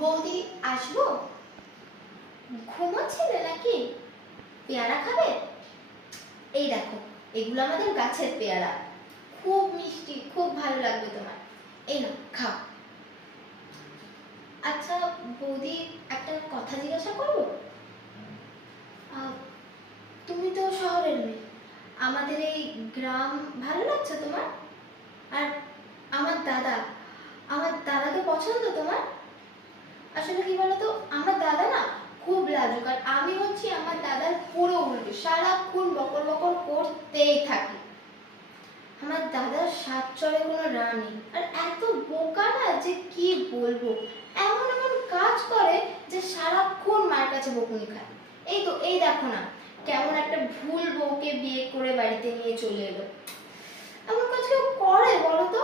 বৌদি আসবো? ঘুমোচ্ছিলে নাকি? পেয়ারা খাবে? এই দেখো, এগুলো আমাদের গাছের পেয়ারা, খুব মিষ্টি, খুব ভালো লাগবে তোমার। এই নাও খাও। আচ্ছা বৌদি, একটা কথা জিজ্ঞাসা করবো? তুমি তো শহরের মেয়ে, আমাদের এই গ্রাম ভালো লাগছে তোমার? আর আমার দাদা, আমার দাদাকে পছন্দ তোমার? আসলে কি বলতো, আমার দাদা না খুব লাজুক, আর আমি হচ্ছি আমার দাদার পুরো উল্টো, সারাক্ষণ বকর বকর করতেই থাকি। আমার দাদার সাত চড়ে কোনো রা নেই, আর এত বোকা না যে কি বলবো, এমন এমন কাজ করে যে সারাক্ষণ মায়ের কাছে বকুনি খায়। এই তো, এই দেখো না, কেমন একটা ভুল বউকে বিয়ে করে বাড়িতে নিয়ে চলে এলো। এমন কাজ কেউ করে বলো তো?